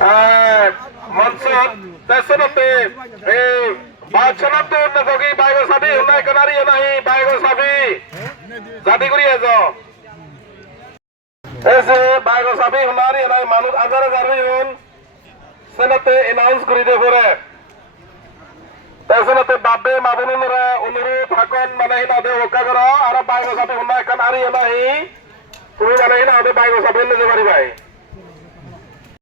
Mansur tesunate বাদশাহতে অন্য ককি বাইগো সাবি হুনাই canary নাই বাইগো সাবি জাতি করি এজো এসে বাইগো সাবি হুনারি নাই মানুষ আজারে জারিউন সেনাতে অ্যানাউন্স করি দে পরে তেসনাতে বাবে মাবুনুরা অনুরোধ হাকন মানাই না দে ওকা করো আর বাইগো সাবি হুনাই কানারি নাই তুমি জানাই না দে বাইগো সাবি নে পারি ভাই